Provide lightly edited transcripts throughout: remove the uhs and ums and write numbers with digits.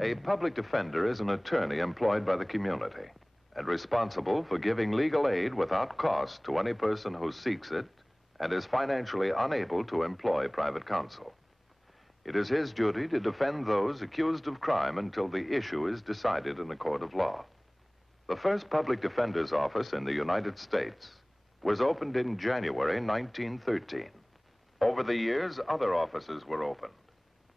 A public defender is an attorney employed by the community and responsible for giving legal aid without cost to any person who seeks it and is financially unable to employ private counsel. It is his duty to defend those accused of crime until the issue is decided in a court of law. The first public defender's office in the United States was opened in January 1913. Over the years, other offices were opened.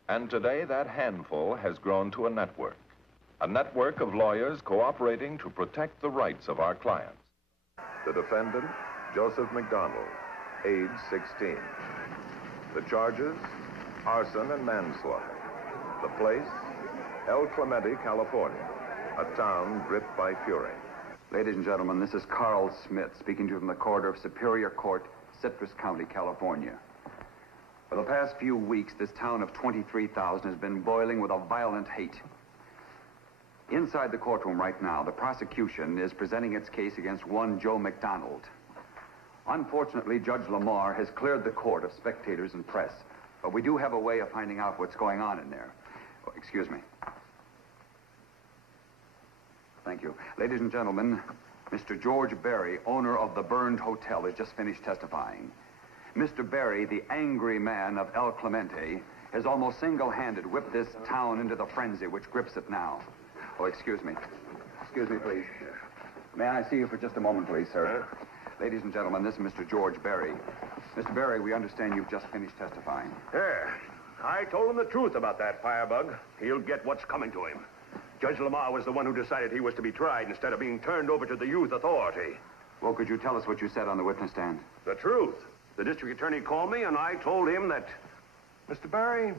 And today, that handful has grown to a network of lawyers cooperating to protect the rights of our clients. The defendant, Joseph McDonald, age 16. The charges, arson and manslaughter. The place, El Clemente, California, a town gripped by fury. Ladies and gentlemen, this is Carl Smith speaking to you from the corridor of Superior Court, Citrus County, California. For the past few weeks, this town of 23,000 has been boiling with a violent hate. Inside the courtroom right now, the prosecution is presenting its case against one Joe McDonald. Unfortunately, Judge Lamar has cleared the court of spectators and press, but we do have a way of finding out what's going on in there. Oh, excuse me. Thank you. Ladies and gentlemen, Mr. George Berry, owner of the Burned Hotel, has just finished testifying. Mr. Berry, the angry man of El Clemente, has almost single-handed whipped this town into the frenzy which grips it now. Oh, excuse me. Excuse me, please. May I see you for just a moment, please, sir? Ladies and gentlemen, this is Mr. George Berry. Mr. Berry, we understand you've just finished testifying. Yeah. I told him the truth about that firebug. He'll get what's coming to him. Judge Lamar was the one who decided he was to be tried instead of being turned over to the youth authority. Well, could you tell us what you said on the witness stand? The truth. The district attorney called me, and I told him that... Mr. Barry,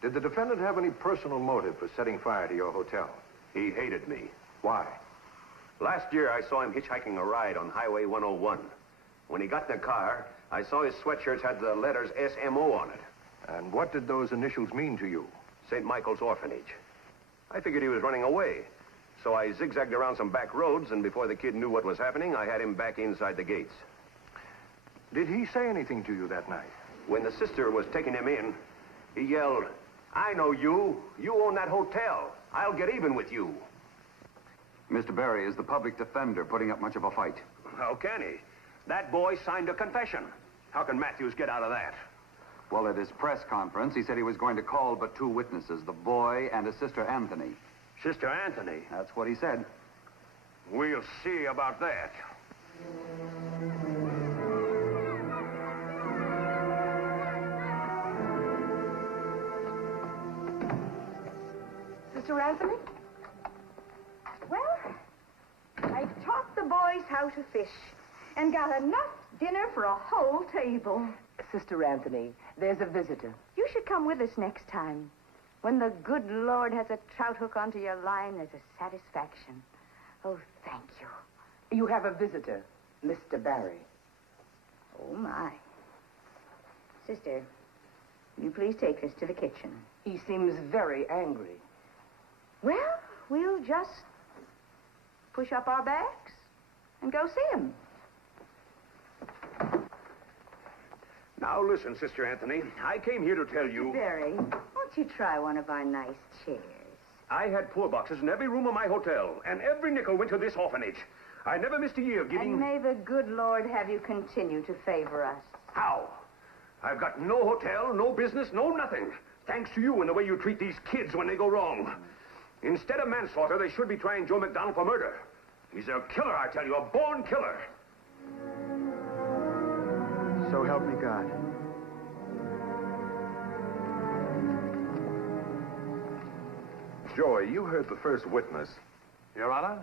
did the defendant have any personal motive for setting fire to your hotel? He hated me. Why? Last year, I saw him hitchhiking a ride on Highway 101. When he got in the car, I saw his sweatshirts had the letters SMO on it. And what did those initials mean to you? St. Michael's Orphanage. I figured he was running away. So I zigzagged around some back roads, and before the kid knew what was happening, I had him back inside the gates. Did he say anything to you that night? When the sister was taking him in, he yelled, "I know you. You own that hotel. I'll get even with you." Mr. Berry, is the public defender putting up much of a fight? How can he? That boy signed a confession. How can Matthews get out of that? Well, at his press conference, he said he was going to call but two witnesses, the boy and his sister Anthony. Sister Anthony? That's what he said. We'll see about that. Sister Anthony? Well, I taught the boys how to fish and got enough dinner for a whole table. Sister Anthony, there's a visitor. You should come with us next time. When the good Lord has a trout hook onto your line, there's a satisfaction. Oh, thank you. You have a visitor, Mr. Barry. Oh, my. Sister, will you please take this to the kitchen? He seems very angry. Well, we'll just push up our backs and go see him. Now, listen, Sister Anthony. I came here to tell you... Barry, won't you try one of our nice chairs? I had poor boxes in every room of my hotel, and every nickel went to this orphanage. I never missed a year giving... And may the good Lord have you continue to favor us. How? I've got no hotel, no business, no nothing. Thanks to you and the way you treat these kids when they go wrong. Instead of manslaughter, they should be trying Joe McDonald for murder. He's a killer, I tell you, a born killer. So help me God. Joey, you heard the first witness. Your Honor?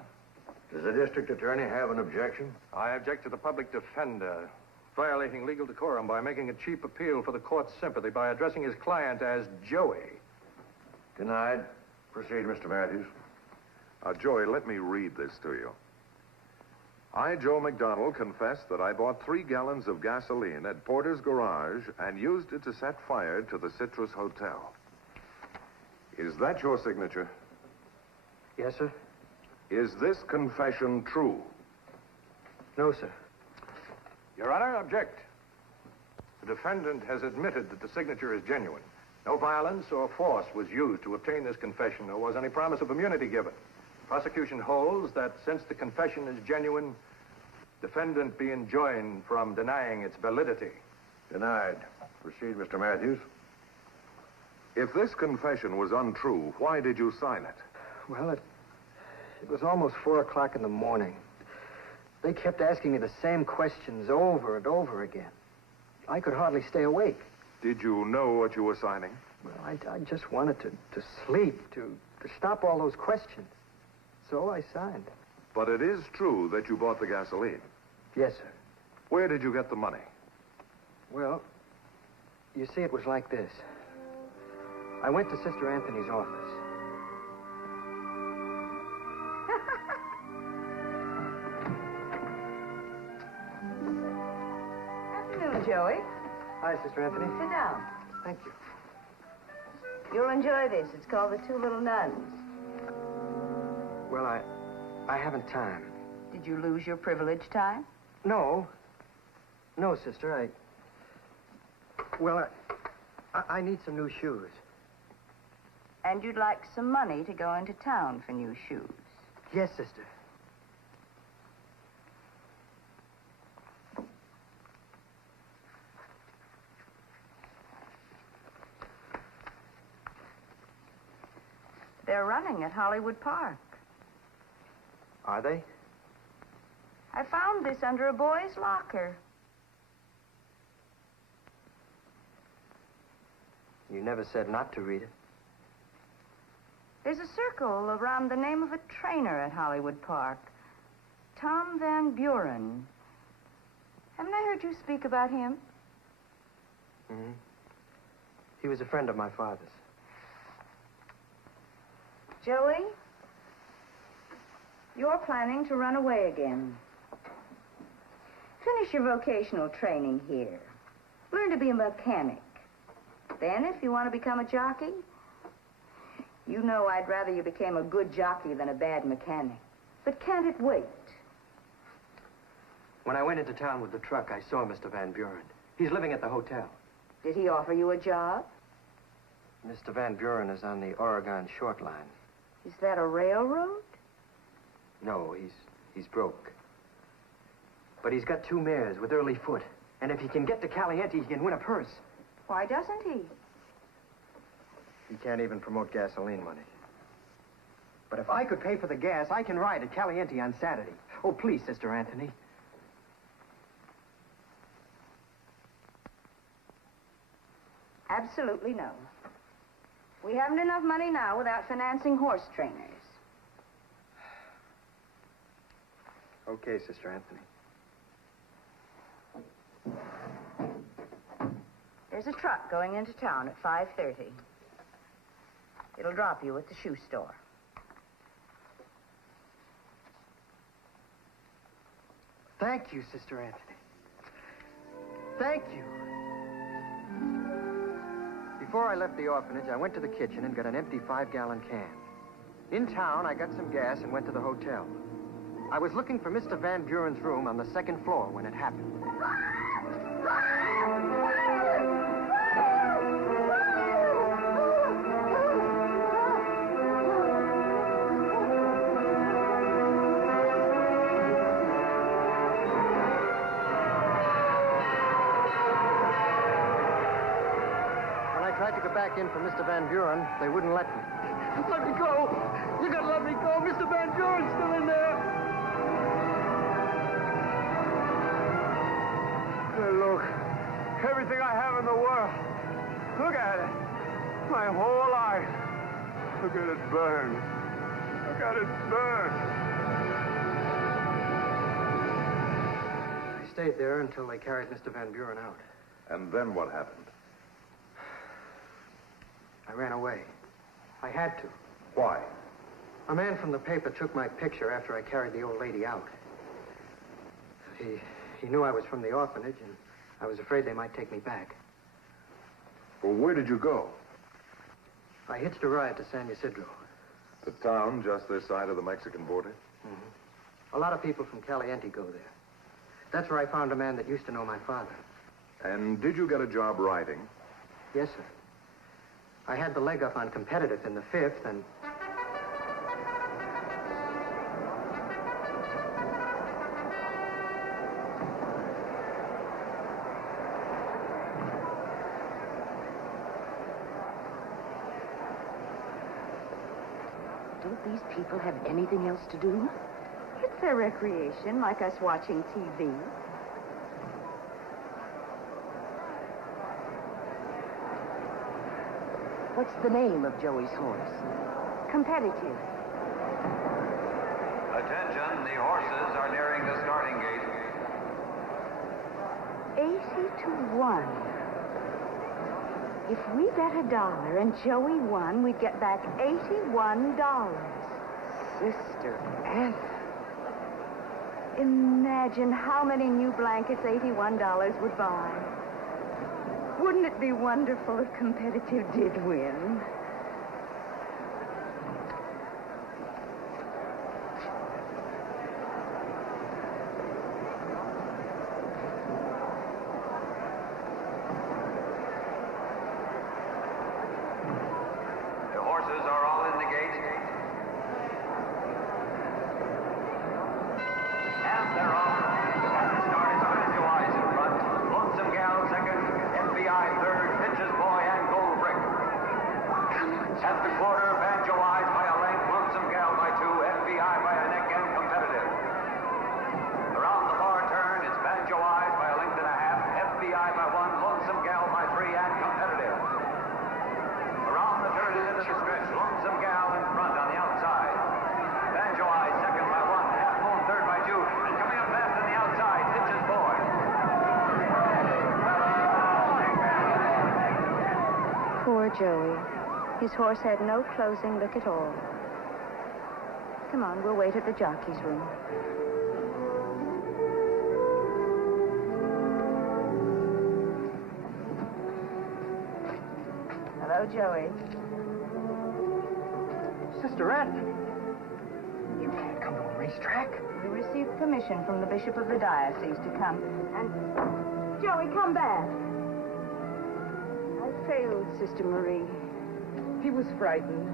Does the district attorney have an objection? I object to the public defender violating legal decorum by making a cheap appeal for the court's sympathy by addressing his client as Joey. Denied. Proceed, Mr. Matthews. Joey, let me read this to you. I, Joe McDonald, confess that I bought 3 gallons of gasoline at Porter's garage and used it to set fire to the Citrus Hotel. Is that your signature? Yes, sir. Is this confession true? No, sir. Your Honor, object. The defendant has admitted that the signature is genuine. No violence or force was used to obtain this confession, nor was any promise of immunity given. Prosecution holds that since the confession is genuine, defendant be enjoined from denying its validity. Denied. Proceed, Mr. Matthews. If this confession was untrue, why did you sign it? Well, it was almost 4 o'clock in the morning. They kept asking me the same questions over and over again. I could hardly stay awake. Did you know what you were signing? Well, I just wanted to sleep, to stop all those questions. So I signed. But it is true that you bought the gasoline. Yes, sir. Where did you get the money? Well, you see, it was like this. I went to Sister Anthony's office. Afternoon, Joey. Hi, Sister Anthony. Sit down. Thank you. You'll enjoy this. It's called The Two Little Nuns. Well, I haven't time. Did you lose your privilege time? No. No, Sister, Well, I need some new shoes. And you'd like some money to go into town for new shoes? Yes, Sister. They're running at Hollywood Park. Are they? I found this under a boy's locker. You never said not to read it. There's a circle around the name of a trainer at Hollywood Park. Tom Van Buren. Haven't I heard you speak about him? Mm-hmm. He was a friend of my father's. Joey, you're planning to run away again. Finish your vocational training here. Learn to be a mechanic. Then, if you want to become a jockey, you know I'd rather you became a good jockey than a bad mechanic. But can't it wait? When I went into town with the truck, I saw Mr. Van Buren. He's living at the hotel. Did he offer you a job? Mr. Van Buren is on the Oregon Short Line. Is that a railroad? No, he's broke. But he's got 2 mares with early foot. And if he can get to Caliente, he can win a purse. Why doesn't he? He can't even promote gasoline money. But if I could pay for the gas, I can ride at Caliente on Saturday. Oh, please, Sister Anthony. Absolutely no. We haven't enough money now without financing horse trainers. Okay, Sister Anthony. There's a truck going into town at 5:30. It'll drop you at the shoe store. Thank you, Sister Anthony. Thank you. Before I left the orphanage, I went to the kitchen and got an empty 5-gallon can. In town, I got some gas and went to the hotel. I was looking for Mr. Van Buren's room on the 2nd floor when it happened. I tried to go back in for Mr. Van Buren. They wouldn't let me. Let me go! You gotta let me go! Mr. Van Buren's still in there! Hey, look. Everything I have in the world. Look at it. My whole life. Look at it burn. Look at it burn. I stayed there until they carried Mr. Van Buren out. And then what happened? I ran away. I had to. Why? A man from the paper took my picture after I carried the old lady out. He knew I was from the orphanage, and I was afraid they might take me back. Well, where did you go? I hitched a ride to San Ysidro. The town just this side of the Mexican border? Mm-hmm. A lot of people from Caliente go there. That's where I found a man that used to know my father. And did you get a job riding? Yes, sir. I had the leg up on competitive in the 5th, and... Don't these people have anything else to do? It's their recreation, like us watching TV. What's the name of Joey's horse? Competitive. Attention, the horses are nearing the starting gate. 80 to 1. If we bet $1 and Joey won, we'd get back $81. Sister Anne. Imagine how many new blankets $81 would buy. Wouldn't it be wonderful if Competitive did win? The horses are all in the gate. And they're off. At the start is Banjo Eyes in front. Lonesome Gal second. FBI third. Pitches Boy and Gold Brick. At the quarter, Banjo Eyes by a length. Lonesome Gal by 2. FBI by a neck and Competitive. Around the bar turn, it's Banjo Eyes by a length and a half. FBI by 1. Lonesome Gal by 3 and Competitive. Around the turn and into the stretch. Lonesome Gal in front on the outside. Banjo Eyes second by 1. Half Moon third by 2. And coming up fast on the outside, Pitches Boy. Poor Joey. His horse had no closing look at all. Come on, we'll wait at the jockey's room. Hello, Joey. Sister Anne, you can't come to a racetrack. We received permission from the bishop of the diocese to come. And, Joey, come back. I failed, Sister Marie. He was frightened.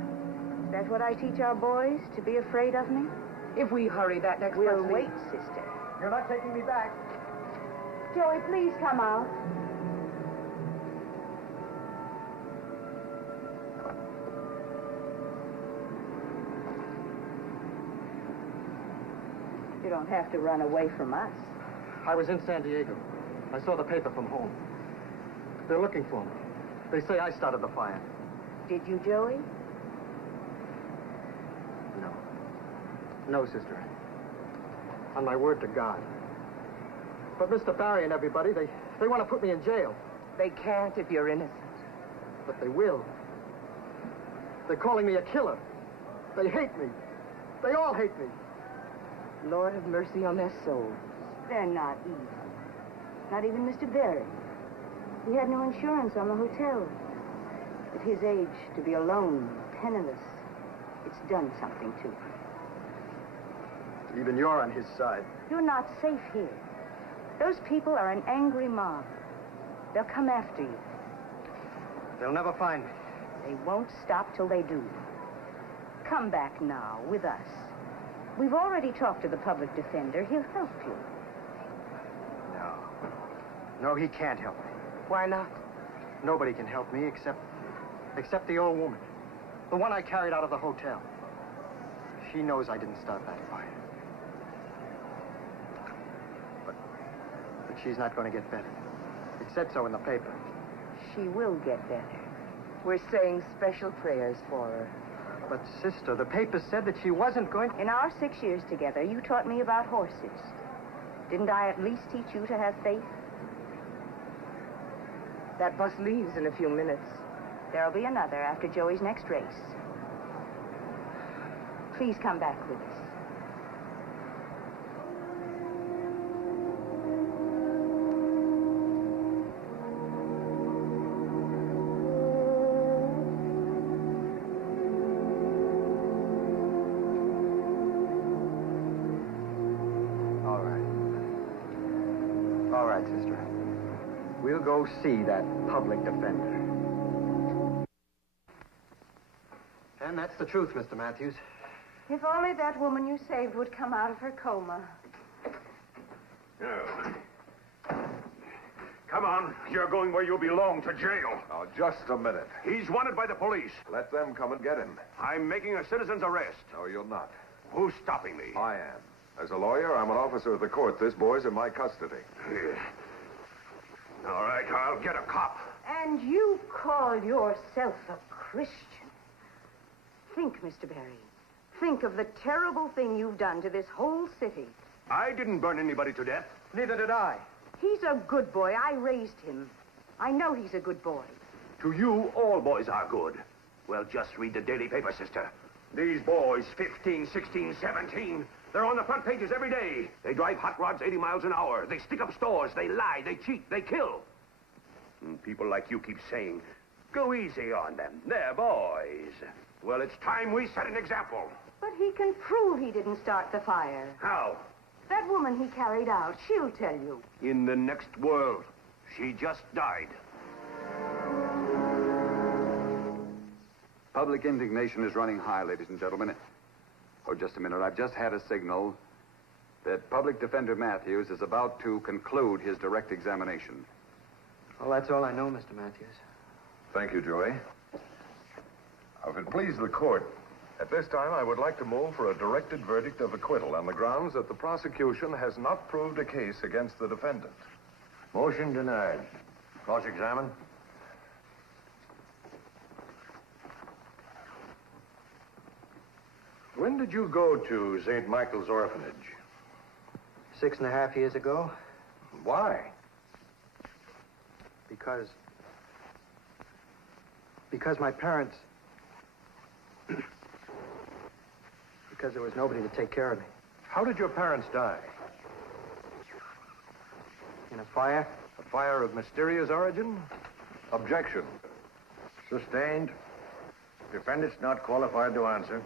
Is that what I teach our boys, to be afraid of me? If we hurry, that next We'll bus wait, leaves. sister. You're not taking me back. Joey, please come out. You don't have to run away from us. I was in San Diego. I saw the paper from home. They're looking for me. They say I started the fire. Did you, Joey? No. No, Sister Anne. On my word to God. But Mr. Barry and everybody, they want to put me in jail. They can't if you're innocent. But they will. They're calling me a killer. They hate me. They all hate me. Lord have mercy on their souls. They're not evil. Not even Mr. Berry. He had no insurance on the hotel. At his age, to be alone, penniless, it's done something to him. Even you're on his side. You're not safe here. Those people are an angry mob. They'll come after you. They'll never find me. They won't stop till they do. Come back now with us. We've already talked to the public defender. He'll help you. No. No, he can't help me. Why not? Nobody can help me except the old woman. The one I carried out of the hotel. She knows I didn't start that fire. But she's not going to get better. It said so in the paper. She will get better. We're saying special prayers for her. But, sister, the paper said that she wasn't going... In our 6 years together, you taught me about horses. Didn't I at least teach you to have faith? That bus leaves in a few minutes. There'll be another after Joey's next race. Please come back with us. All right, sister. We'll go see that public defender. That's the truth, Mr. Matthews. If only that woman you saved would come out of her coma. Oh. Come on. You're going where you belong, to jail. Now, just a minute. He's wanted by the police. Let them come and get him. I'm making a citizen's arrest. No, you're not. Who's stopping me? I am. As a lawyer, I'm an officer of the court. This boy's in my custody. All right, I'll get a cop. And you call yourself a Christian? Think, Mr. Barry. Think of the terrible thing you've done to this whole city. I didn't burn anybody to death. Neither did I. He's a good boy. I raised him. I know he's a good boy. To you, all boys are good. Well, just read the daily paper, sister. These boys, 15, 16, 17, they're on the front pages every day. They drive hot rods 80 miles an hour. They stick up stores. They lie. They cheat. They kill. And people like you keep saying, go easy on them. They're boys. Well, it's time we set an example. But he can prove he didn't start the fire. How? That woman he carried out, she'll tell you. In the next world. She just died. Public indignation is running high, ladies and gentlemen. Oh, just a minute. I've just had a signal that Public Defender Matthews is about to conclude his direct examination. Well, that's all I know, Mr. Matthews. Thank you, Joey. Now, if it pleases the court, at this time I would like to move for a directed verdict of acquittal on the grounds that the prosecution has not proved a case against the defendant. Motion denied. Cross-examine. When did you go to St. Michael's Orphanage? 6.5 years ago. Why? Because my parents... because there was nobody to take care of me. How did your parents die? In a fire? A fire of mysterious origin? Objection. Sustained. Defendant's not qualified to answer.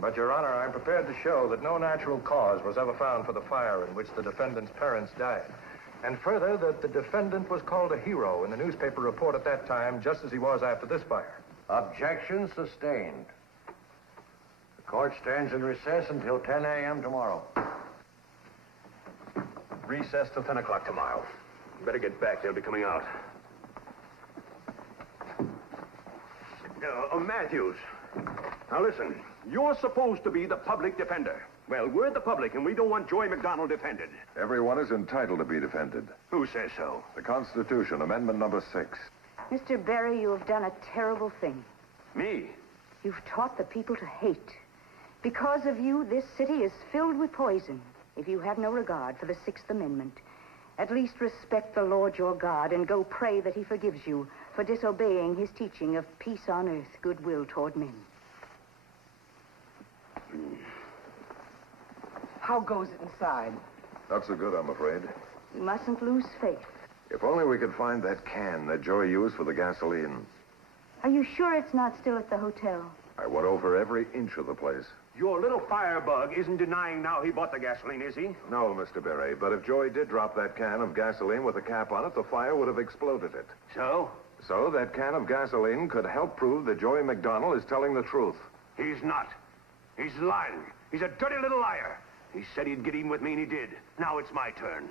But, Your Honor, I'm prepared to show that no natural cause was ever found for the fire in which the defendant's parents died. And further, that the defendant was called a hero in the newspaper report at that time, just as he was after this fire. Objection sustained. The court stands in recess until 10 a.m. tomorrow. Recess till 10 o'clock tomorrow. Better get back. They'll be coming out. Matthews. Now, listen. You're supposed to be the public defender. Well, we're the public, and we don't want Joey McDonald defended. Everyone is entitled to be defended. Who says so? The Constitution, Amendment number 6. Mr. Barry, you have done a terrible thing. Me? You've taught the people to hate. Because of you, this city is filled with poison. If you have no regard for the Sixth Amendment, at least respect the Lord your God and go pray that he forgives you for disobeying his teaching of peace on earth, goodwill toward men. How goes it inside? Not so good, I'm afraid. You mustn't lose faith. If only we could find that can that Joey used for the gasoline. Are you sure it's not still at the hotel? I went over every inch of the place. Your little firebug isn't denying now he bought the gasoline, is he? No, Mr. Berry, but if Joey did drop that can of gasoline with a cap on it, the fire would have exploded it. So? So that can of gasoline could help prove that Joey McDonald is telling the truth. He's not. He's lying. He's a dirty little liar. He said he'd get even with me, and he did. Now it's my turn.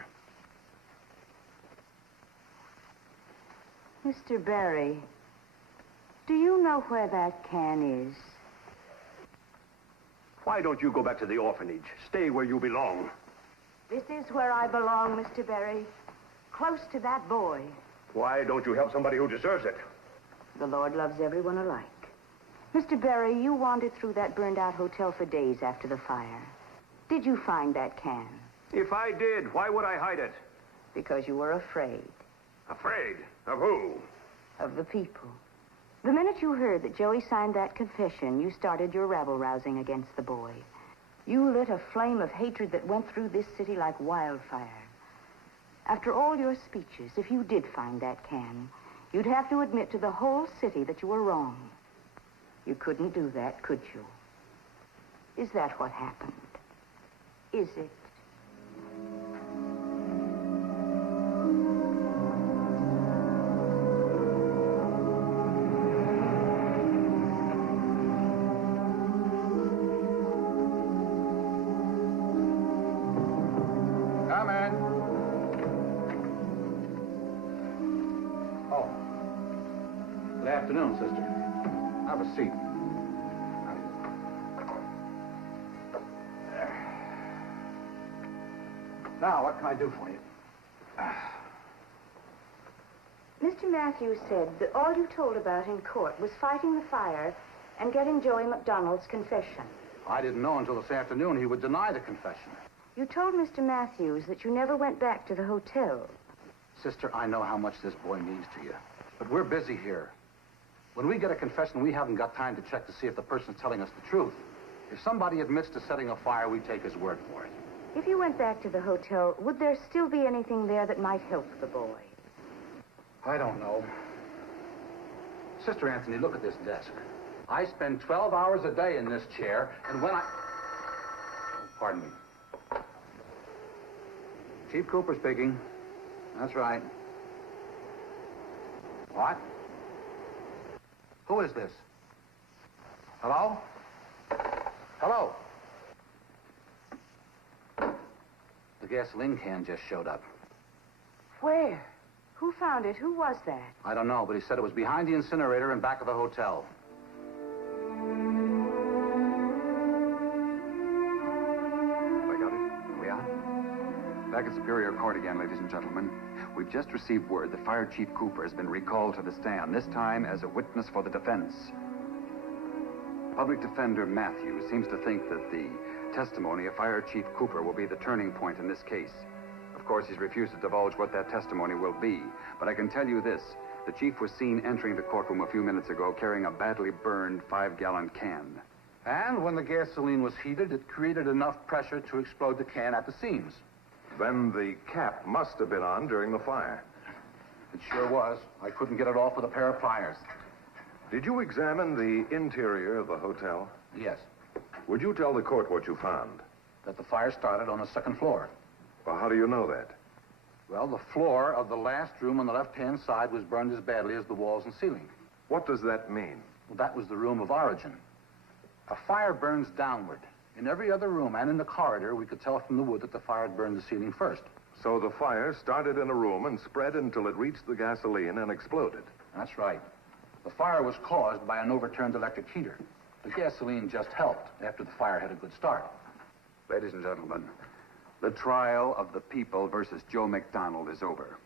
Mr. Barry, do you know where that can is? Why don't you go back to the orphanage? Stay where you belong. This is where I belong, Mr. Barry. Close to that boy. Why don't you help somebody who deserves it? The Lord loves everyone alike. Mr. Barry, you wandered through that burned-out hotel for days after the fire. Did you find that can? If I did, why would I hide it? Because you were afraid. Afraid? Of who? Of the people. The minute you heard that Joey signed that confession, you started your rabble-rousing against the boy. You lit a flame of hatred that went through this city like wildfire. After all your speeches, if you did find that can, you'd have to admit to the whole city that you were wrong. You couldn't do that, could you? Is that what happened? Is it? Come in. Oh. Good afternoon, sister. Have a seat. Now, what can I do for you? Mr. Matthews said that all you told about in court was fighting the fire and getting Joey McDonald's confession. I didn't know until this afternoon he would deny the confession. You told Mr. Matthews that you never went back to the hotel. Sister, I know how much this boy means to you. But we're busy here. When we get a confession, we haven't got time to check to see if the person's telling us the truth. If somebody admits to setting a fire, we take his word for it. If you went back to the hotel, would there still be anything there that might help the boy? I don't know. Sister Anthony, look at this desk. I spend 12 hours a day in this chair, and when I... Oh, pardon me. Chief Cooper speaking. That's right. What? Who is this? Hello? Hello? The gasoline can just showed up. Where? Who found it? Who was that? I don't know, but he said it was behind the incinerator and back of the hotel. I got it. Are we on? Back at Superior Court again, ladies and gentlemen. We've just received word that Fire Chief Cooper has been recalled to the stand, this time as a witness for the defense. Public Defender Matthews seems to think that the testimony of Fire Chief Cooper will be the turning point in this case. Of course, he's refused to divulge what that testimony will be. But I can tell you this. The chief was seen entering the courtroom a few minutes ago carrying a badly burned 5-gallon can. And when the gasoline was heated, it created enough pressure to explode the can at the seams. Then the cap must have been on during the fire. It sure was. I couldn't get it off with a pair of pliers. Did you examine the interior of the hotel? Yes. Would you tell the court what you found? That the fire started on the second floor. Well, how do you know that? Well, the floor of the last room on the left-hand side was burned as badly as the walls and ceiling. What does that mean? Well, that was the room of origin. A fire burns downward. In every other room and in the corridor, we could tell from the wood that the fire had burned the ceiling first. So the fire started in a room and spread until it reached the gasoline and exploded. That's right. The fire was caused by an overturned electric heater. The gasoline just helped after the fire had a good start. Ladies and gentlemen, the trial of the people versus Joe McDonald is over.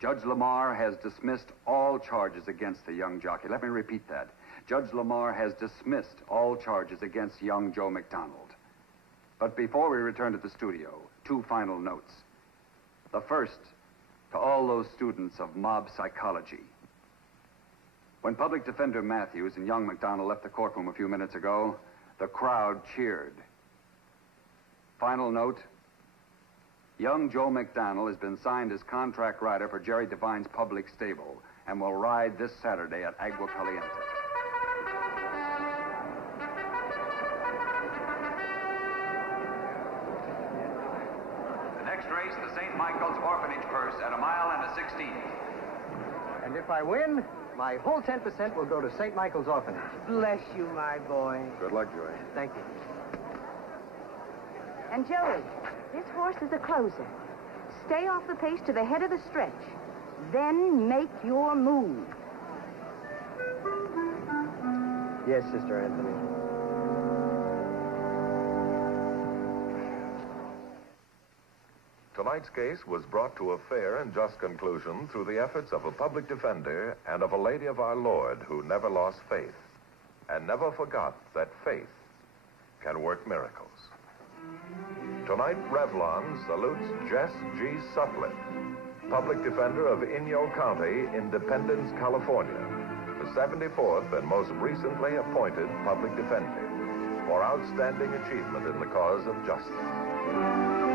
Judge Lamar has dismissed all charges against the young jockey. Let me repeat that. Judge Lamar has dismissed all charges against young Joe McDonald. But before we return to the studio, 2 final notes. The first, to all those students of mob psychology. When Public Defender Matthews and young McDonald left the courtroom a few minutes ago, the crowd cheered. Final note, young Joe McDonald has been signed as contract rider for Jerry Devine's public stable and will ride this Saturday at Agua Caliente. The next race, the St. Michael's Orphanage Purse at 1 mile and a 16th. And if I win, my whole 10% will go to St. Michael's Orphanage. Bless you, my boy. Good luck, Joey. Thank you. And Joey, this horse is a closer. Stay off the pace to the head of the stretch. Then make your move. Yes, Sister Anthony. Tonight's case was brought to a fair and just conclusion through the efforts of a public defender and of a lady of our Lord who never lost faith and never forgot that faith can work miracles. Tonight, Revlon salutes Jess G. Sutliff, public defender of Inyo County, Independence, California, the 74th and most recently appointed public defender for outstanding achievement in the cause of justice.